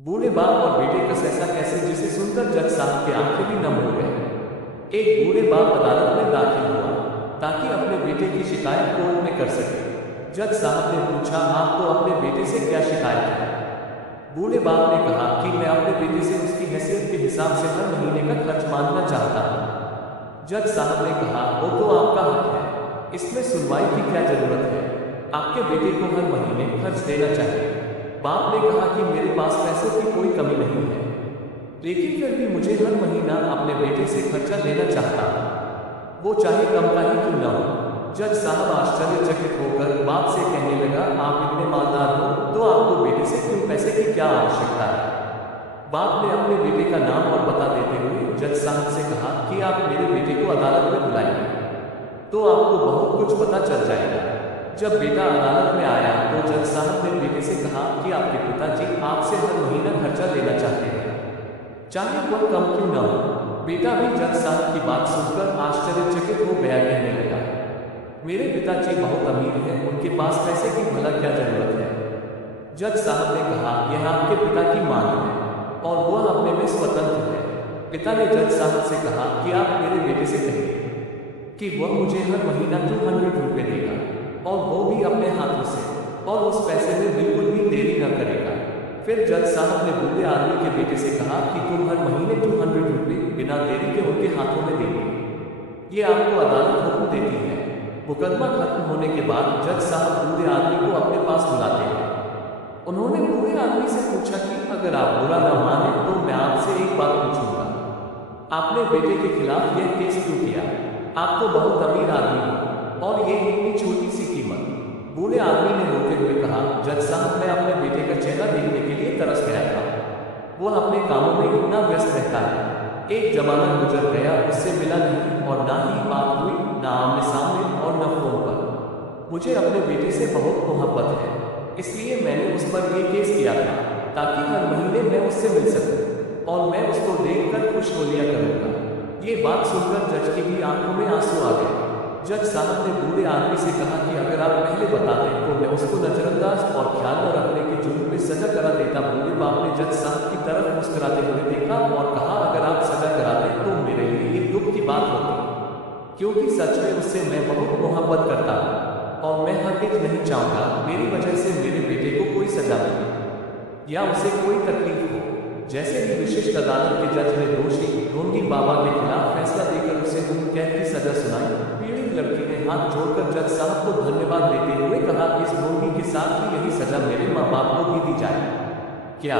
बूढ़े बाप और बेटे का ऐसा कैसे, जिसे सुनकर जज साहब के आंखें भी नम हो गए। एक बूढ़े बाप अदालत में दाखिल हुआ ताकि अपने बेटे की शिकायत कोर्ट में कर सके। जज साहब ने पूछा, आपको अपने बेटे से क्या शिकायत है? बूढ़े बाप ने कहा कि मैं अपने बेटे से उसकी हैसियत के हिसाब से हर महीने का खर्च मांगना चाहता हूँ। जज साहब ने कहा, वो तो आपका हक है, इसमें सुनवाई की क्या जरूरत है? आपके बेटे को हर महीने खर्च देना चाहिए। बाप ने कहा कि मेरे पास पैसों की कोई कमी नहीं है, लेकिन फिर भी मुझे हर महीना अपने बेटे से खर्चा लेना चाहता हूँ, वो चाहे कम का ही क्यों न हो। जज साहब आश्चर्यचकित होकर बाप से कहने लगा, आप इतने मालदार हो तो आपको बेटे से क्यों पैसे की क्या आवश्यकता है? बाप ने अपने बेटे का नाम और पता देते हुए जज साहब से कहा कि आप मेरे बेटे को अदालत में बुलाइए, तो आपको बहुत कुछ पता चल जाएगा। जब बेटा अदालत में आया तो जज साहब ने बेटे से कहा कि आपके पिताजी आपसे हर महीना खर्चा लेना चाहते हैं, चाहे वह कम क्यों न हो। बेटा भी जज साहब की बात सुनकर आश्चर्यचकित हो गया, कहने लगा, मेरे पिताजी बहुत अमीर हैं, उनके पास पैसे की भला क्या जरूरत है? जज साहब ने कहा, यह आपके पिता की मांग है और वह अपने में स्वतंत्र है। पिता ने जज साहब से कहा कि आप मेरे बेटे से कहिए कि वह मुझे हर महीना 200 रुपये देगा, और वो भी अपने हाथों से, और उस पैसे में बिल्कुल भी देरी न करेगा। फिर जज साहब ने बूढ़े आदमी के बेटे से कहा कि तुम हर महीने 200 रुपये बिना देरी के उनके हाथों में देंगे, ये आपको अदालत हुक्म देती है। मुकदमा खत्म होने के बाद जज साहब बूढ़े आदमी को अपने पास बुलाते हैं। उन्होंने बूढ़े आदमी से पूछा कि अगर आप बुरा न माने तो मैं आपसे एक बात पूछूंगा, आपने बेटे के खिलाफ यह केस क्यों किया? आप तो बहुत अमीर आदमी हो और ये इतनी छोटी सी कीमत। बूढ़े आदमी ने रोते हुए कहा, जज साहब, मैं अपने बेटे का चेहरा देखने के लिए तरस गया था, वह अपने कामों में इतना व्यस्त रहता है। एक जमाना गुजर गया, उससे मिला नहीं और ना ही बात हुई, ना आमने सामने और न फोन पर। मुझे अपने बेटे से बहुत मोहब्बत है, इसलिए मैंने उस पर यह केस किया था ताकि हर महीने मैं उससे मिल सकूं और मैं उसको देखकर खुश हो लिया करूंगा। ये बात सुनकर जज की भी आंखों में आंसू आ गए। जज साहब ने बूढ़े आदमी से कहा कि अगर आप पहले बताते तो मैं उसको नजरअंदाज और ख्याल न रखने के जुर्म में सजा करा देता। बूढ़े बाप ने जज साहब की तरफ मुस्कुराते हुए देखा और कहा, अगर आप सजा कराते तो मेरे लिए ये दुख की बात होती, क्योंकि सच में उससे मैं बहुत मोहब्बत करता हूँ और मैं हरगिज नहीं चाहूँगा मेरी वजह से मेरे बेटे को कोई सजा मिले या उसे कोई तकलीफ हो। जैसे ही विशिष्ट अदालत के जज ने दोषी ढोंगी बाबा के खिलाफ फैसला देकर उसे उम्र कैद की सजा सुनाई, पीड़ित लड़की ने हाथ जोड़कर जज साहब को धन्यवाद देते हुए कहा, इस ढोंगी के साथ ही यही सजा मेरे माँ बाप को भी दी जाए। क्या